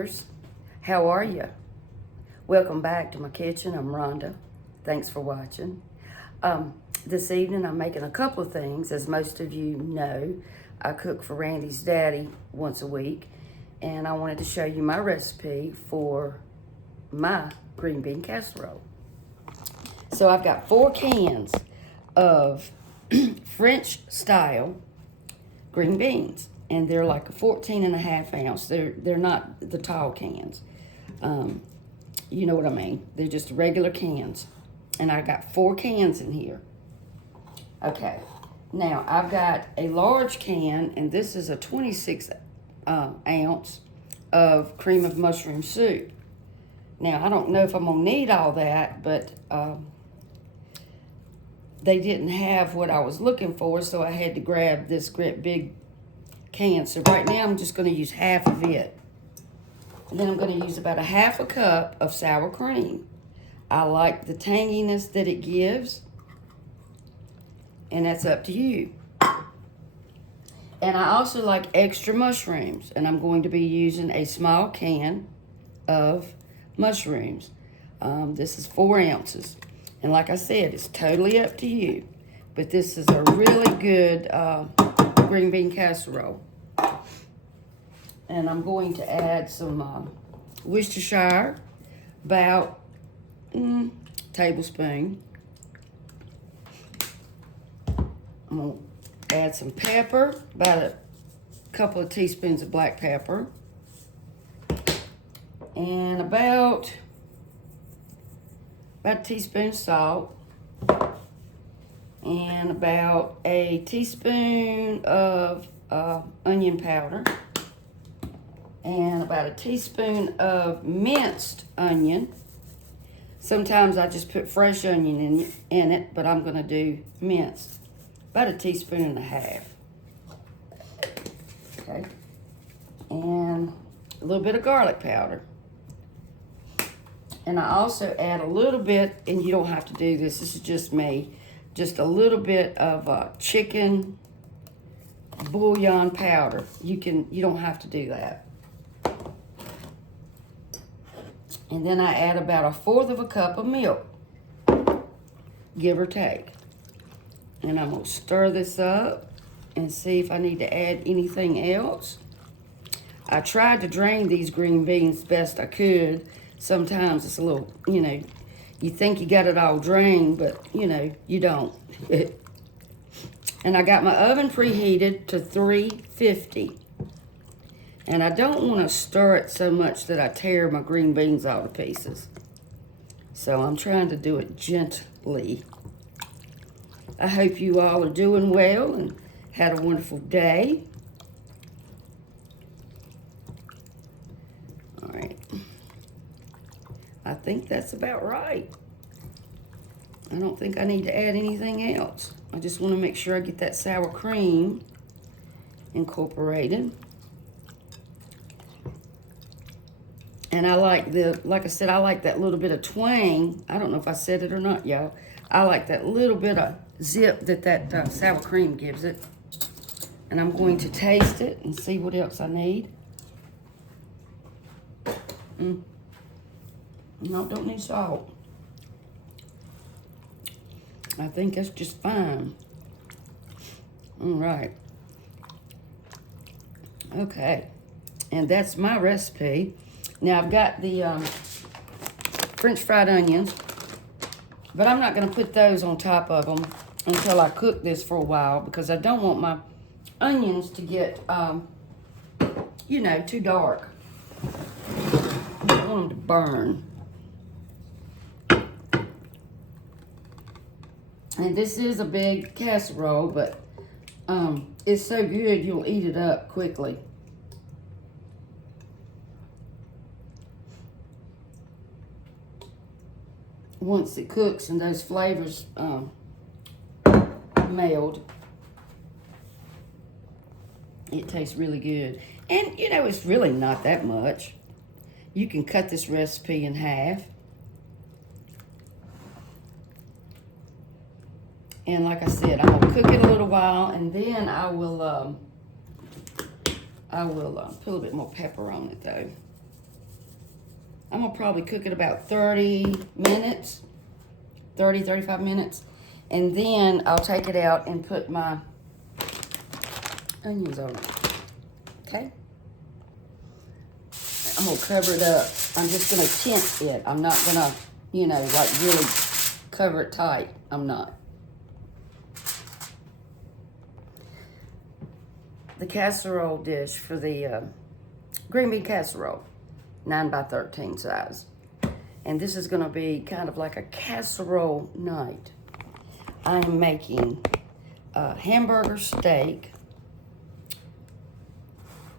viewers, how are you? Welcome back to my kitchen. I'm Rhonda. Thanks for watching. This evening I'm making a couple of things. As most of you know, I cook for Randy's daddy once a week, and I wanted to show you my recipe for my green bean casserole. So I've got 4 cans of French style green beans, and they're like a 14.5 ounce. They're not the tall cans. You know what I mean. They're just regular cans. And I got 4 cans in here. Okay. Now, I've got a large can, and this is a 26 ounce of cream of mushroom soup. Now, I don't know if I'm going to need all that, but they didn't have what I was looking for, so I had to grab this great big can. So right now, I'm just going to use half of it. And then I'm going to use about a half a cup of sour cream. I like the tanginess that it gives, and that's up to you. And I also like extra mushrooms, and I'm going to be using a small can of mushrooms. This is 4 ounces. And like I said, it's totally up to you. But this is a really good green bean casserole. And I'm going to add some Worcestershire, about tablespoon. I'm going to add some pepper, about a couple of teaspoons of black pepper. And about a teaspoon salt. And about a teaspoon of onion powder. And about a teaspoon of minced onion. Sometimes I just put fresh onion in it, but I'm going to do minced. About a teaspoon and a half. Okay. And a little bit of garlic powder. And I also add a little bit, and you don't have to do this, this is just me, just a little bit of chicken bouillon powder. You don't have to do that. And then I add about 1/4 of a cup of milk, give or take. And I'm going to stir this up and see if I need to add anything else. I tried to drain these green beans best I could. Sometimes it's a little, you think you got it all drained, but, you don't. And I got my oven preheated to 350. And I don't want to stir it so much that I tear my green beans all to pieces. So I'm trying to do it gently. I hope you all are doing well and had a wonderful day. All right. I think that's about right. I don't think I need to add anything else. I just want to make sure I get that sour cream incorporated. And I like like I said, I like that little bit of twang. I don't know if I said it or not, y'all. I like that little bit of zip that sour cream gives it. And I'm going to taste it and see what else I need. No, don't need salt. I think that's just fine. All right. Okay. And that's my recipe. Now, I've got the French fried onions, but I'm not going to put those on top of them until I cook this for a while, because I don't want my onions to get, too dark. I don't want them to burn. And this is a big casserole, but it's so good you'll eat it up quickly. Once it cooks and those flavors meld, it tastes really good. And, it's really not that much. You can cut this recipe in half. And like I said, I'm going to cook it a little while, and then I will put a little bit more pepper on it, though. I'm gonna probably cook it about 30 minutes, 30, 35 minutes. And then I'll take it out and put my onions on it, okay? I'm gonna cover it up. I'm just gonna tint it. I'm not gonna, you know, like really cover it tight. I'm not. The casserole dish for the green bean casserole, 9 by 13 size. And this is gonna be kind of like a casserole night. I am making hamburger steak.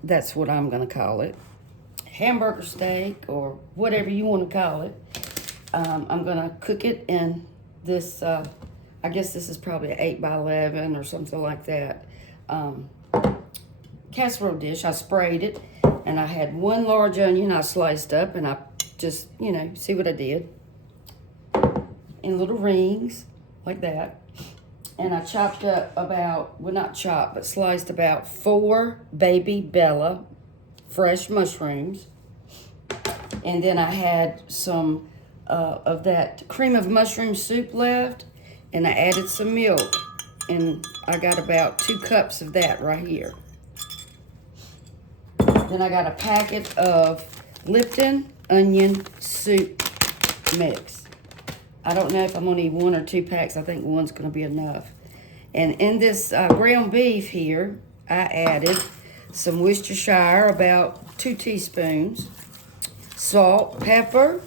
That's what I'm gonna call it. Hamburger steak, or whatever you want to call it. I'm gonna cook it in this, I guess this is probably an 8 by 11 or something like that. Casserole dish. I sprayed it, and I had 1 large onion I sliced up, and I just, you know, see what I did? In little rings, like that. And I chopped up about, well, not chopped, but sliced about 4 baby Bella fresh mushrooms. And then I had some of that cream of mushroom soup left, and I added some milk, and I got about 2 cups of that right here. Then I got a packet of Lipton onion soup mix. I don't know if I'm gonna need 1 or 2 packs. I think 1's gonna be enough. And in this ground beef here, I added some Worcestershire, about 2 teaspoons, salt, pepper,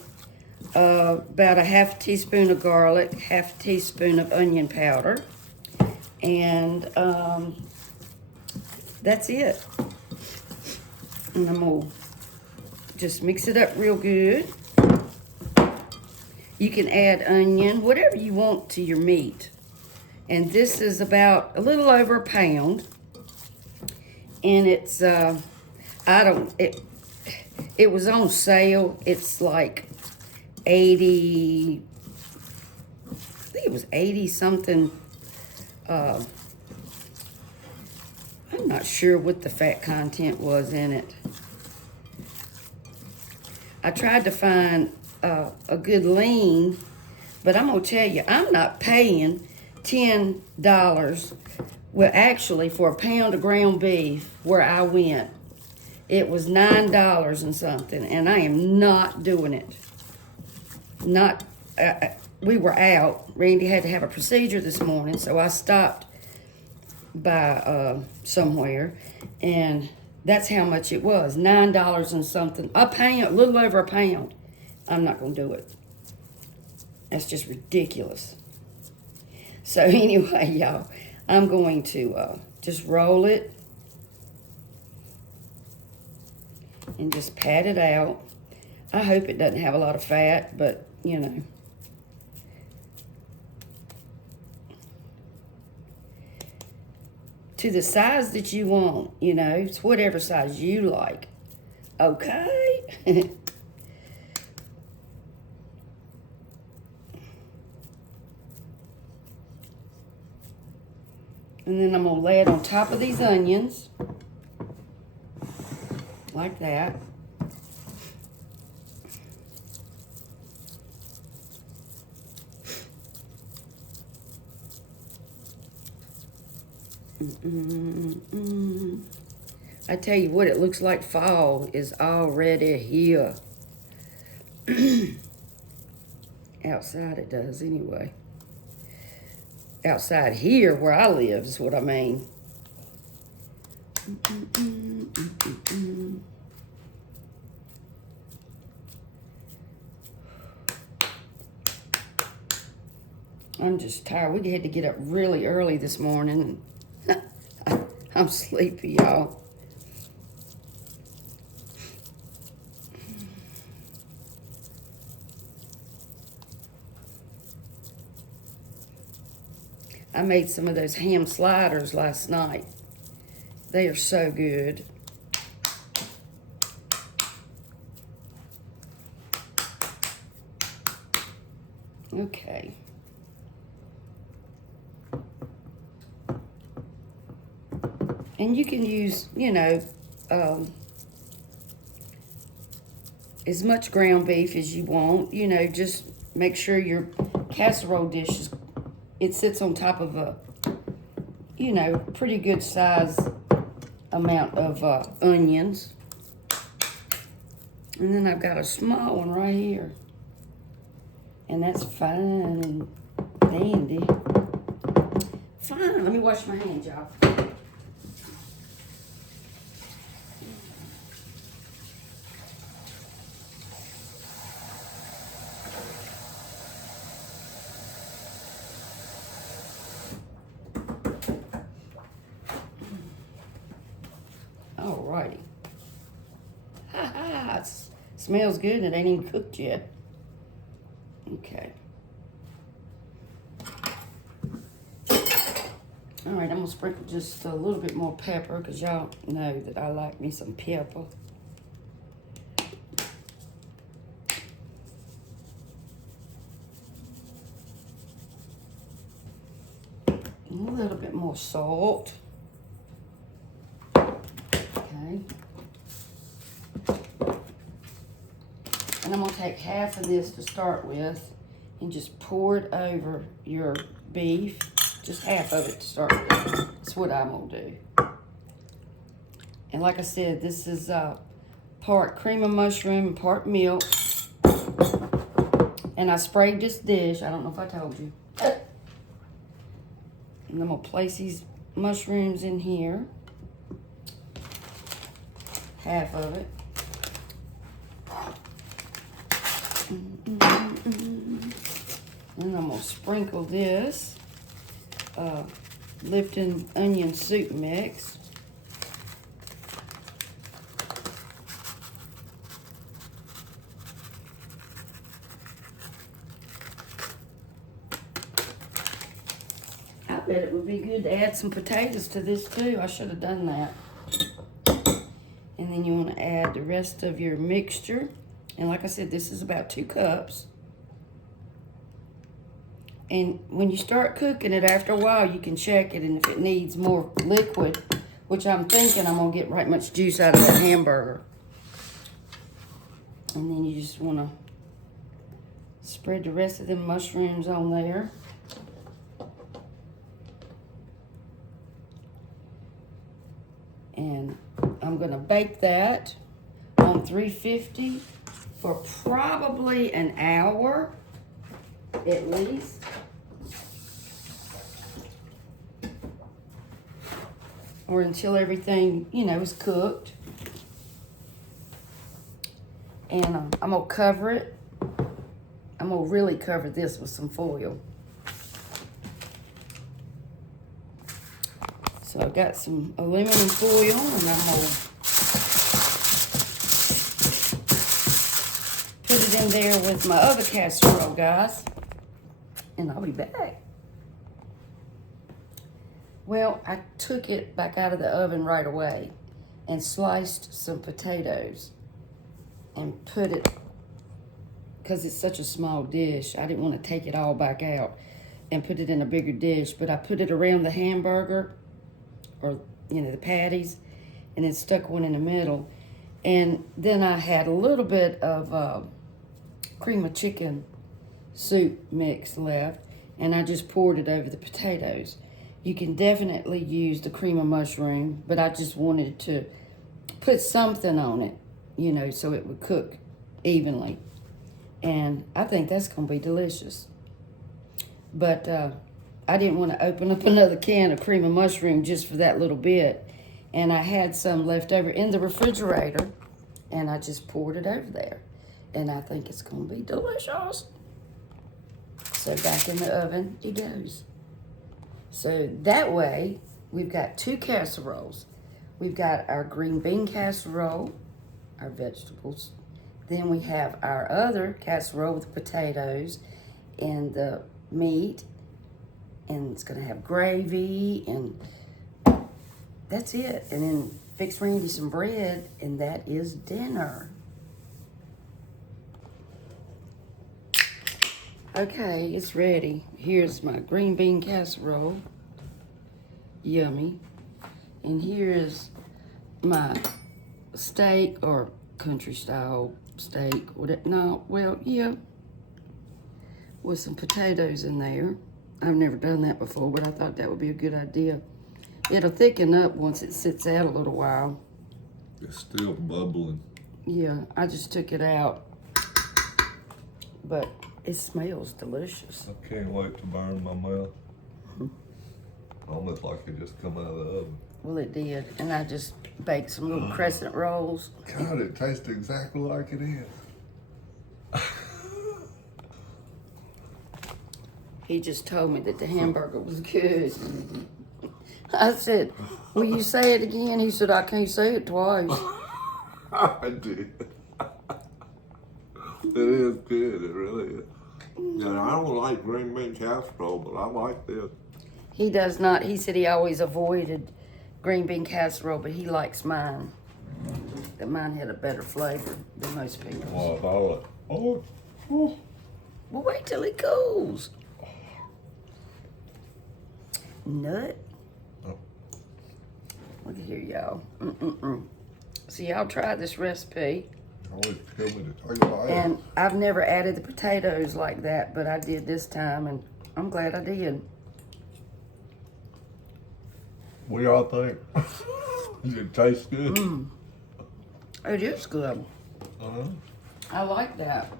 about a ½ teaspoon of garlic, ½ teaspoon of onion powder, and that's it. And I'm gonna just mix it up real good. You can add onion, whatever you want to your meat. And this is about a little over a pound. And it's, it was on sale. It's like 80, I think it was 80 something. I'm not sure what the fat content was in it. I tried to find a good lean, but I'm gonna tell you, I'm not paying $10. Well, actually, for a pound of ground beef where I went, it was $9 and something, and I am not doing it. Not, we were out. Randy had to have a procedure this morning, so I stopped by somewhere, and that's how much it was, $9 and something. A pound, a little over a pound. I'm not gonna do it. That's just ridiculous. So anyway, y'all, I'm going to just roll it and just pat it out. I hope it doesn't have a lot of fat, but you know. To the size that you want, you know, it's whatever size you like. Okay? And then I'm gonna lay it on top of these onions, like that. I tell you what, it looks like fall is already here. Outside it does anyway. Outside here where I live is what I mean. I'm just tired. We had to get up really early this morning. I'm sleepy, y'all. I made some of those ham sliders last night. They are so good. Okay. And you can use, you know, as much ground beef as you want. You know, just make sure your casserole dish it sits on top of a, you know, pretty good size amount of onions. And then I've got a small one right here. And that's fine and dandy. Fine, let me wash my hands, y'all. Alrighty. Ha ha, it smells good and it ain't even cooked yet. Okay. Alright, I'm gonna sprinkle just a little bit more pepper because y'all know that I like me some pepper. And a little bit more salt. Okay. And I'm gonna take half of this to start with and just pour it over your beef. Just half of it to start with. That's what I'm gonna do. And like I said, this is part cream of mushroom and part milk. And I sprayed this dish. I don't know if I told you. And I'm gonna place these mushrooms in here. Half of it. And I'm gonna sprinkle this Lipton onion soup mix. I bet it would be good to add some potatoes to this too. I should have done that. And then you want to add the rest of your mixture. And like I said, this is about 2 cups. And when you start cooking it, after a while, you can check it. And if it needs more liquid, which I'm thinking I'm going to get right much juice out of that hamburger. And then you just want to spread the rest of the mushrooms on there. And I'm going to bake that on 350 for probably an hour at least. Or until everything, you know, is cooked. And I'm going to cover it. I'm going to really cover this with some foil. So I've got some aluminum foil, and I'm going to put it in there with my other casserole, guys. And I'll be back. Well, I took it back out of the oven right away and sliced some potatoes and put it, because it's such a small dish, I didn't want to take it all back out and put it in a bigger dish, but I put it around the hamburger, or, you know, the patties, and then stuck one in the middle. And then I had a little bit of cream of chicken soup mix left, and I just poured it over the potatoes. You can definitely use the cream of mushroom, but I just wanted to put something on it, you know, so it would cook evenly. And I think that's going to be delicious. But I didn't want to open up another can of cream of mushroom just for that little bit. And I had some left over in the refrigerator, and I just poured it over there. And I think it's going to be delicious. So back in the oven it goes. So that way, we've got 2 casseroles. We've got our green bean casserole, our vegetables. Then we have our other casserole with potatoes and the meat. And it's going to have gravy, and that's it. And then fix Randy some bread, and that is dinner. Okay, it's ready. Here's my green bean casserole. Yummy. And here's my steak, or country style steak. Would it not? Well, yeah. With some potatoes in there. I've never done that before, but I thought that would be a good idea. It'll thicken up once it sits out a little while. It's still bubbling. Yeah, I just took it out. But it smells delicious. I can't wait to burn my mouth. Almost like it just come out of the oven. Well, it did. And I just baked some little crescent rolls. God, it tastes exactly like it is. He just told me that the hamburger was good. I said, will you say it again? He said, I can't say it twice. I did. It is good, it really is. And I don't like green bean casserole, but I like this. He does not. He said he always avoided green bean casserole, but he likes mine. That mine had a better flavor than most people's. Well, oh. Well, wait till it cools. Nut. Oh. Look at here, y'all. So y'all try this recipe. Always kill me to tell you about it. And I've never added the potatoes like that, but I did this time, and I'm glad I did. What do y'all think? Does it taste good? It is good. Uh-huh. I like that.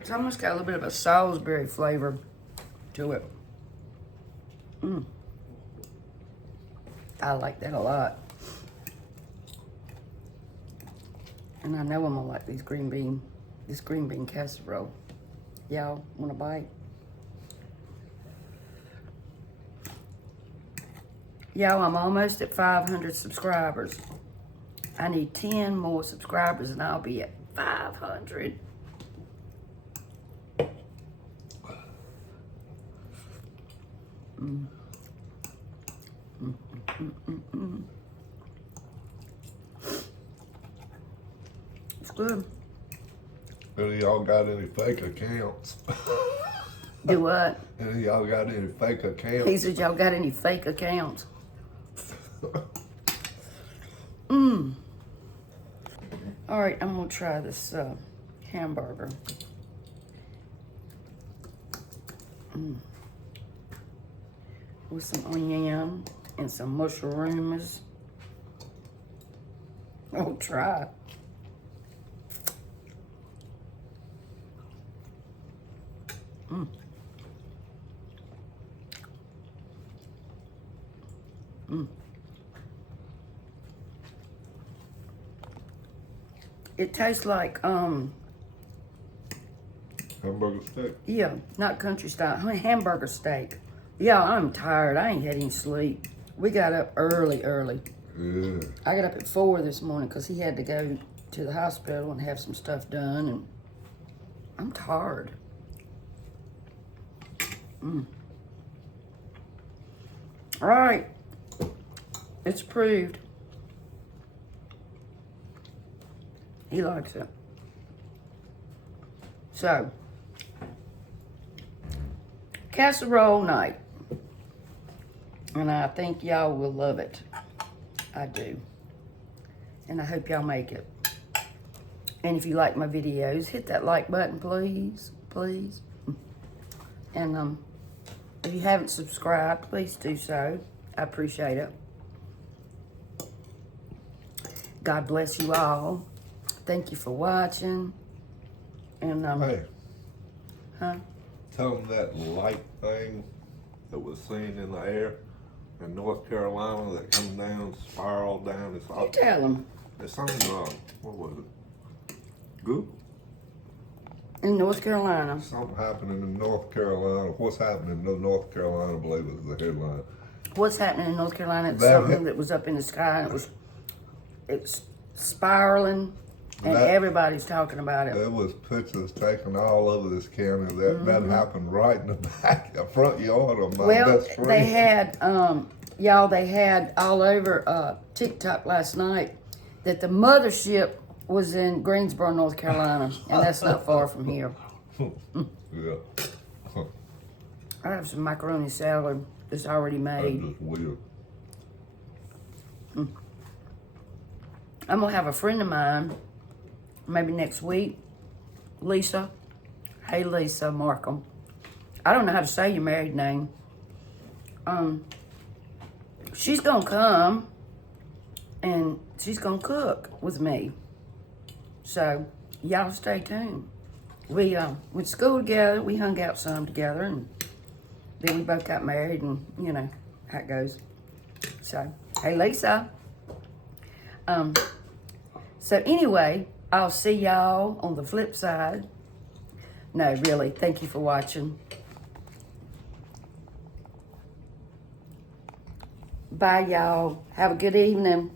It's almost got a little bit of a Salisbury flavor to it. I like that a lot. And I know I'm gonna like this green bean casserole. Y'all want a bite? Y'all, I'm almost at 500 subscribers. I need 10 more subscribers and I'll be at 500. It's good. Any of y'all got any fake accounts? Do what? Any of y'all got any fake accounts? He said, y'all got any fake accounts? All right, I'm gonna try this hamburger. With some onion and some mushrooms. I'll try. It tastes like Hamburger steak. yeah, not country style, hamburger steak. Yeah, I'm tired. I ain't had any sleep. We got up early. Yeah. I got up at 4 this morning because he had to go to the hospital and have some stuff done, and I'm tired. All right, it's approved. He likes it. So, casserole night. And I think y'all will love it. I do. And I hope y'all make it. And if you like my videos, hit that like button, please. Please. And if you haven't subscribed, please do so. I appreciate it. God bless you all. Thank you for watching. And Hey, huh? tell them that light thing that was seen in the air in North Carolina that come down, spiral down. It's You all, tell them. it's on, what was it? Google? In North Carolina. Something happening in North Carolina. What's happening in North Carolina, I believe is the headline. What's happening in North Carolina? It's That something that was up in the sky and it's spiraling, and That- everybody's talking about it. There was pictures taken all over this county. That happened right in the back, the front yard of my Well, best friend. they had, y'all, they had all over TikTok last night that the mothership was in Greensboro, North Carolina, and that's not far from here. Yeah. I have some macaroni salad that's already That's made. just weird. I'm gonna have a friend of mine maybe next week. Lisa. Hey, Lisa Markham. I don't know how to say your married name. She's gonna come and she's gonna cook with me. So y'all stay tuned. We went to school together, we hung out some together, and then we both got married, and you know how it goes. So, hey Lisa. So anyway, I'll see y'all on the flip side. No, really, thank you for watching. Bye, y'all. Have a good evening.